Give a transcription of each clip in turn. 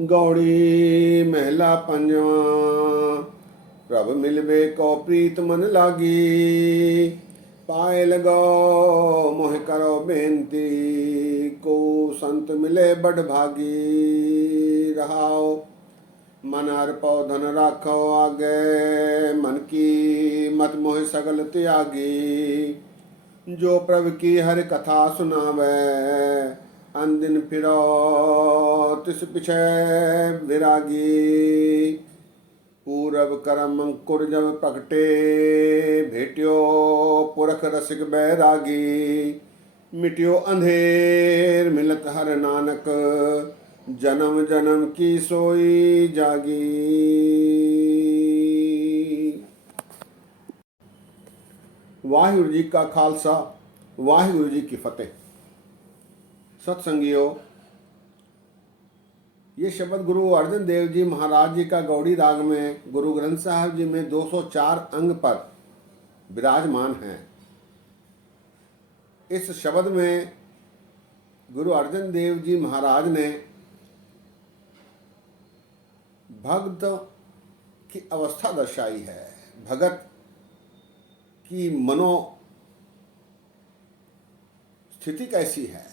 गौड़ी महला पंजवा। प्रभ मिलबे को प्रीत मन लागी, पाए लगो मोह करो बेनती, को संत मिले बड़ भागी। रहाओ मन अर्पो धन राखो आगे, मन की मत मोह सगल त्यागी। जो प्रभु की हर कथा सुनावे, अनदिन फिरो तिस पिछे विरागी। पूरब करम अंकुर जब प्रगटे, भेटियो पुरख रसिक बैरागी। मिटियो अंधेर मिलत हर नानक, जन्म जन्म की सोई जागी। वाहिगुरु जी का खालसा, वाहिगुरु जी की फतेह। सत्संगियों, ये शब्द गुरु अर्जन देव जी महाराज जी का गौड़ी राग में गुरु ग्रंथ साहिब जी में 204 अंग पर विराजमान है। इस शब्द में गुरु अर्जन देव जी महाराज ने भक्त की अवस्था दर्शाई है। भगत की मनो स्थिति कैसी है,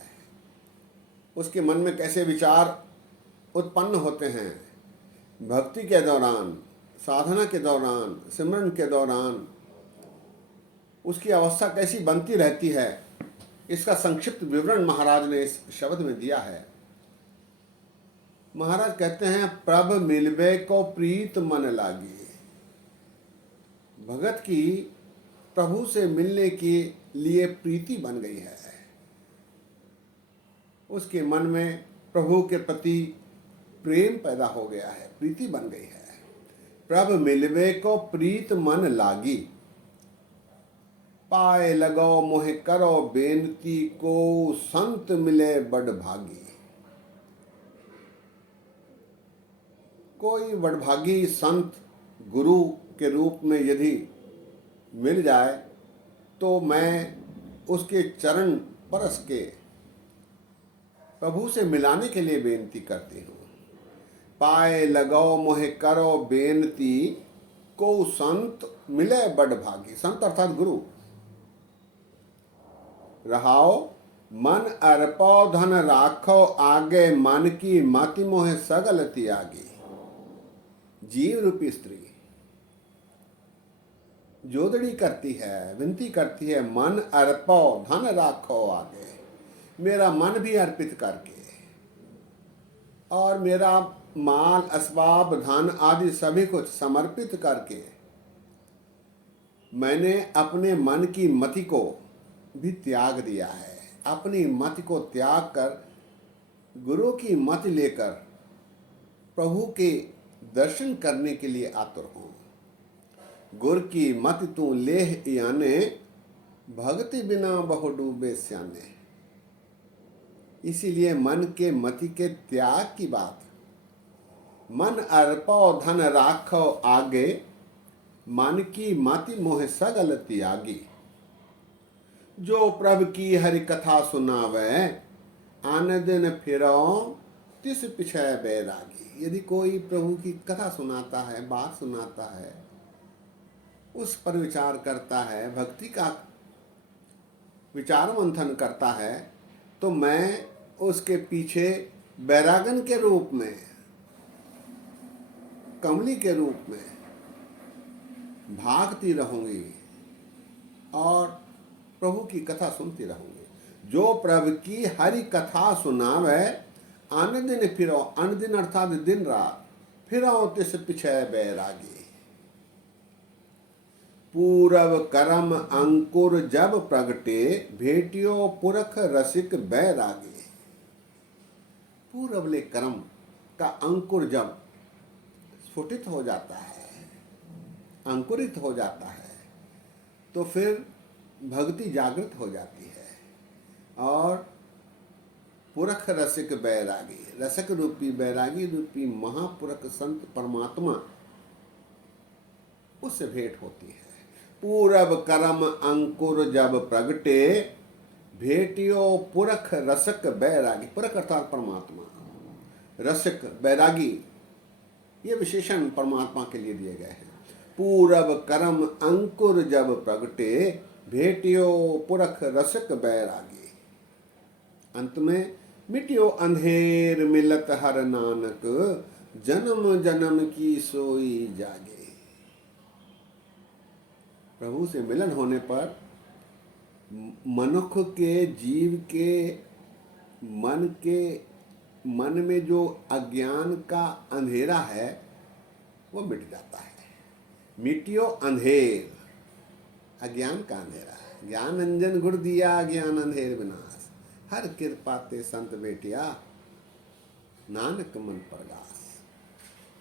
उसके मन में कैसे विचार उत्पन्न होते हैं, भक्ति के दौरान, साधना के दौरान, सिमरन के दौरान उसकी अवस्था कैसी बनती रहती है, इसका संक्षिप्त विवरण महाराज ने इस शब्द में दिया है। महाराज कहते हैं, प्रभ मिलबे को प्रीत मन लागी। भगत की प्रभु से मिलने के लिए प्रीति बन गई है। उसके मन में प्रभु के प्रति प्रेम पैदा हो गया है, प्रीति बन गई है। प्रभ मिलबे को प्रीत मन लागी, पाए लगो मोह करो बेनती, को संत मिले बड़ भागी। कोई बड़भागी संत गुरु के रूप में यदि मिल जाए तो मैं उसके चरण परस के प्रभु से मिलाने के लिए बेनती करती हूँ। पाए लगो मोह करो बेनती, को संत मिले बड़ भागी। संत अर्थात गुरु। रहाओ मन अर्पो धन राखो आगे, मन की मति मोह सगल त्यागी। जीव रूपी स्त्री जोदड़ी करती है, विनती करती है, मन अर्पो धन राखो आगे। मेरा मन भी अर्पित करके और मेरा माल असबाब धन आदि सभी कुछ समर्पित करके मैंने अपने मन की मति को भी त्याग दिया है। अपनी मति को त्याग कर गुरु की मति लेकर प्रभु के दर्शन करने के लिए आतुर हूँ। गुर की मति तू लेह याने, भक्ति बिना बहु डूबे स्याने। इसीलिए मन के मति के त्याग की बात। मन अर्पो धन राखो आगे, मन की मति मोह सगल त्यागी। जो प्रभु की हरि कथा सुनावे, आन दिन फिरो तिस पिछे बैरागी। यदि कोई प्रभु की कथा सुनाता है, बात सुनाता है, उस पर विचार करता है, भक्ति का विचार मंथन करता है, तो मैं उसके पीछे बैरागन के रूप में, कमली के रूप में भागती रहूंगी और प्रभु की कथा सुनती रहूंगी। जो प्रभु की हरि कथा सुनावे, आन दिन फिरो, अन दिन अर्थात दिन रात, फिरो तिस पिछे बैरागी। पूरब करम अंकुर जब प्रगटे, भेटियो पुरख रसिक बैरागी। पूरबले कर्म का अंकुर जब स्फुटित हो जाता है, अंकुरित हो जाता है, तो फिर भक्ति जागृत हो जाती है और पुरख रसिक बैरागी, रसक रूपी बैरागी रूपी महापुरख संत परमात्मा उससे भेंट होती है। पूरब करम अंकुर जब प्रगटे, भेटियो पुरख रसक बैरागी। पुरख अर्थात परमात्मा, रसिक, बैरागी, ये विशेषण परमात्मा के लिए दिए गए हैं। पूरब करम अंकुर जब प्रगटे, भेटियो पुरख रसिक बैरागी। अंत में मिटियो अंधेर मिलत हर नानक, जन्म जन्म की सोई जागे। प्रभु से मिलन होने पर मनुष्य के जीव के मन में जो अज्ञान का अंधेरा है वो मिट जाता है। मिटियो अंधेर, अज्ञान का अंधेरा, ज्ञान अंजन गुर दिया ज्ञान अंधेर विनाश, हर कृपा ते संत बेटिया नानक मन प्रगास।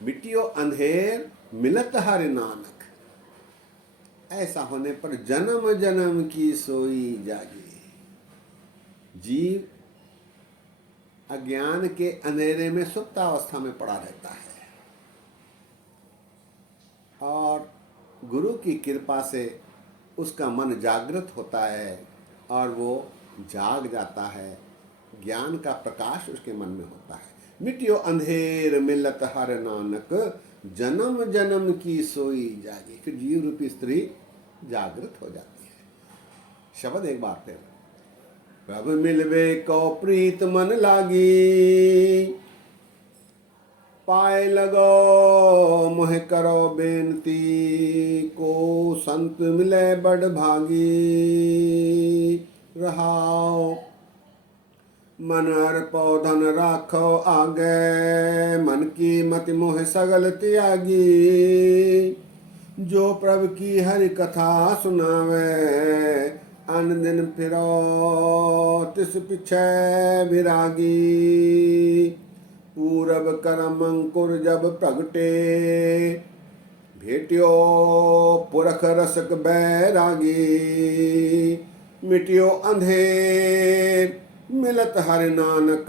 मिटियो अंधेर मिलत हर नानक, ऐसा होने पर जन्म जन्म की सोई जागी। जीव अज्ञान के अंधेरे में सुप्तावस्था में पड़ा रहता है और गुरु की कृपा से उसका मन जागृत होता है और वो जाग जाता है, ज्ञान का प्रकाश उसके मन में होता है। मिटियो अंधेर मिलत हर नानक, जन्म जन्म की सोई जागी। फिर जीव रूपी स्त्री जागृत हो जाती है। शब्द एक बार फिर, प्रभु मिलवे को प्रीत मन लागी, पाए लगो मोह करो बेनती, को संत मिले बड़ भागी। रहाओ मन अर्पो धन राखो आगे, मन की मति मोह सगल त्यागी। जो प्रभु की हरि कथा सुनावे, अन दिन फिरो तिस पिछे विरागी। पूरब करम अंकुर जब प्रगटे, भेटियो पुरख रसक बैरागी। मिटियो अंधेर मिलत हरि नानक,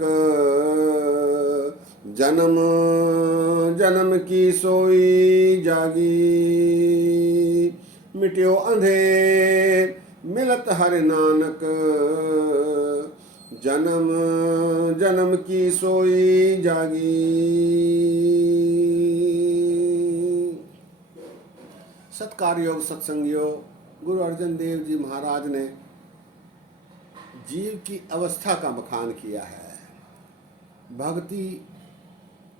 जन्म जन्म की सोई जागी। मिटियो अंधेर मिलत हरि नानक, जन्म जन्म की सोई जागी। सत्कार योग सत्संग योग, गुरु अर्जन देव जी महाराज ने जीव की अवस्था का बखान किया है, भक्ति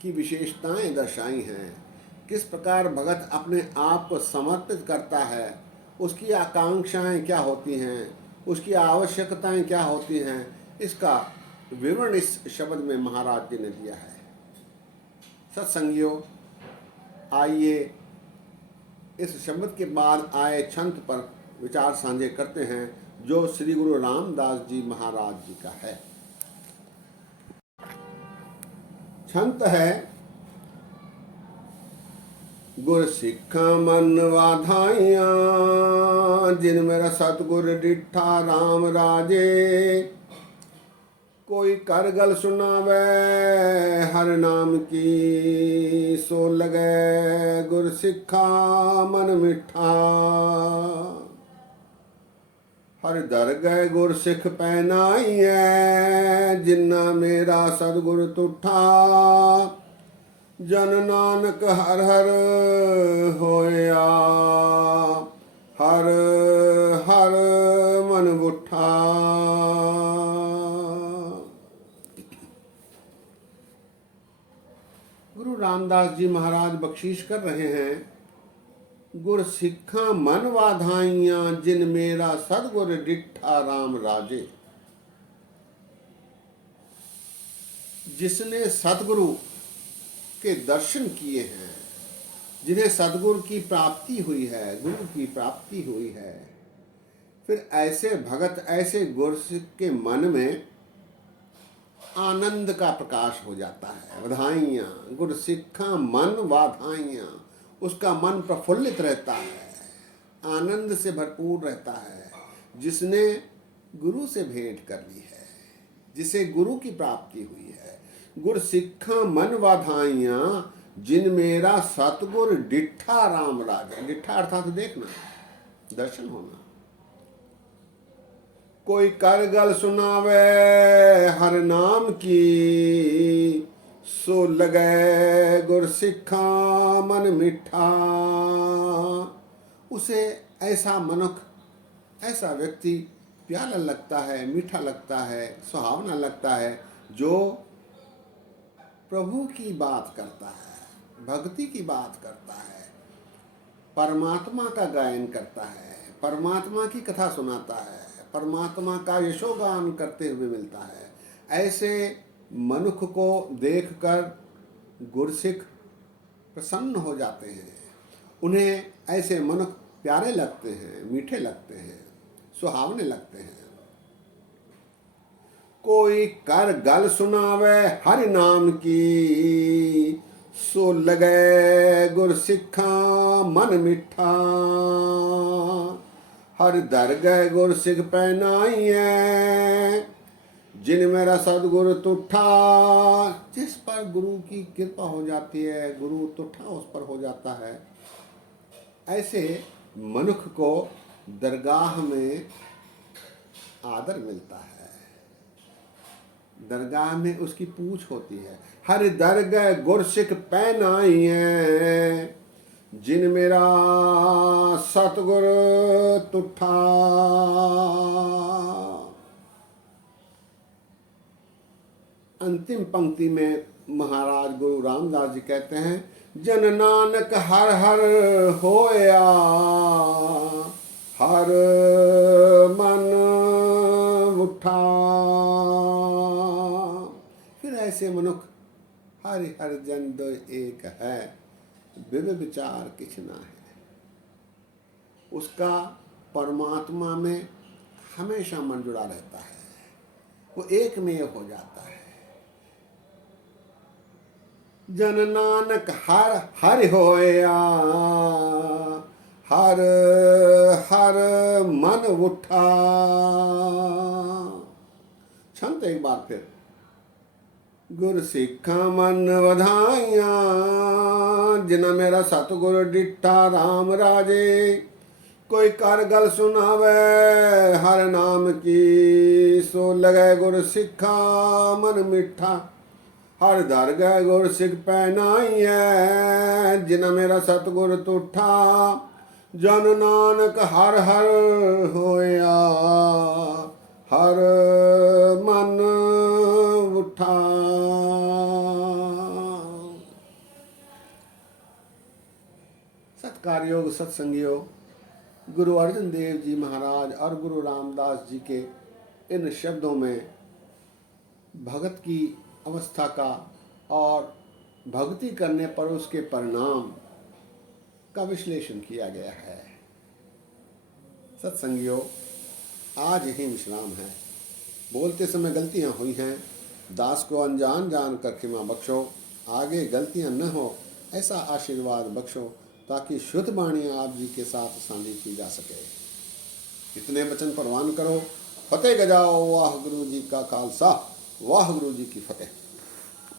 की विशेषताएं दर्शाई हैं। किस प्रकार भगत अपने आप को समर्पित करता है, उसकी आकांक्षाएं क्या होती हैं, उसकी आवश्यकताएं क्या होती हैं, इसका विवरण इस शब्द में महाराज जी ने दिया है। सत्संगियों, आइए इस शब्द के बाद आए छंत पर विचार साझे करते हैं, जो श्री गुरु रामदास जी महाराज जी का है। छंत है, गुर सिक्खा मन वाधाइया, जिन मेरा सतगुर डिठा राम राजे। कोई कर गल सुनावे हर नाम की, सो लगे गुर सिक्खा मन मिठा। हर दर गए गुर सिख पहनाइए, जिन्ना मेरा सतगुर तुठा। जन नानक हर हर होया, हर हर मन बुठा। गुरु रामदास जी महाराज बख्शीश कर रहे हैं, गुर सिक्खा मन वाधाइयां, जिन मेरा सतगुर डिठा राम राजे। जिसने सतगुरु के दर्शन किए हैं, जिन्हें सतगुरु की प्राप्ति हुई है, गुरु की प्राप्ति हुई है, फिर ऐसे भगत, ऐसे गुरसिख के मन में आनंद का प्रकाश हो जाता है। बधाइयाँ, गुर सिक्खा मन वाधाइयाँ, उसका मन प्रफुल्लित रहता है, आनंद से भरपूर रहता है। जिसने गुरु से भेंट कर ली है, जिसे गुरु की प्राप्ति हुई है। गुर सिक्खा मन वाधाइयाँ, जिन मेरा सतगुर डिठा राम राजा। डिठा अर्थात देखना, दर्शन होना। कोई कर गल सुनावे हर नाम की, सो लगे गुर सिक्खा मन मिठा। उसे ऐसा मनुख, ऐसा व्यक्ति प्यारा लगता है, मीठा लगता है, सुहावना लगता है, जो प्रभु की बात करता है, भक्ति की बात करता है, परमात्मा का गायन करता है, परमात्मा की कथा सुनाता है, परमात्मा का यशोगान करते हुए मिलता है। ऐसे मनुष्य को देखकर गुरसिख प्रसन्न हो जाते हैं। उन्हें ऐसे मनुष्य प्यारे लगते हैं, मीठे लगते हैं, सुहावने लगते हैं। कोई कर गल सुनावे हरि नाम की, सो लगे गुर सिक्खा मन मिठा। हर दर गए गुर सिख पहनाइए, जिन मेरा सदगुरु तुठा। जिस पर गुरु की कृपा हो जाती है, गुरु तुठा उस पर हो जाता है, ऐसे मनुष्य को दरगाह में आदर मिलता है, दरगाह में उसकी पूछ होती है। हर दरगाह गुरसिख पहनाइए, जिन मेरा सतगुर तुठा। अंतिम पंक्ति में महाराज गुरु रामदास जी कहते हैं, जन नानक हर हर होया, हर मन उठा। फिर ऐसे मनुख हरि हर जन दो एक है, विविध विचार किछ ना है। उसका परमात्मा में हमेशा मन जुड़ा रहता है, वो एक में हो जाता है। जन नानक हर हरि होया, हर हर मन उठा। छंत एक बार फिर, गुर सिक्खा मन वधाइया, जिना मेरा सतगुर डिठा राम राजे। कोई कर गल सुनावे हर नाम की, सो लगे गुर सिक्खा मन मिठा। हर दर गए गुर सिख पहनाइए, जिना मेरा सतगुर तुठा। जन नानक हर हर होया, हर मन उठा। सत्कार योग सत्संगियों, गुरु अर्जन देव जी महाराज और गुरु रामदास जी के इन शब्दों में भगत की अवस्था का और भक्ति करने पर उसके परिणाम का विश्लेषण किया गया है। सत्संगियों, आज ही विश्राम है। बोलते समय गलतियां हुई हैं, दास को अनजान जान कर क्षमा बख्शो। आगे गलतियां न हो ऐसा आशीर्वाद बख्शो, ताकि शुद्ध वाणी आप जी के साथ साझी की जा सके। इतने वचन प्रवान करो। फतेह गजाओ। वाह गुरु जी का खालसा, वाह गुरु जी की फतेह।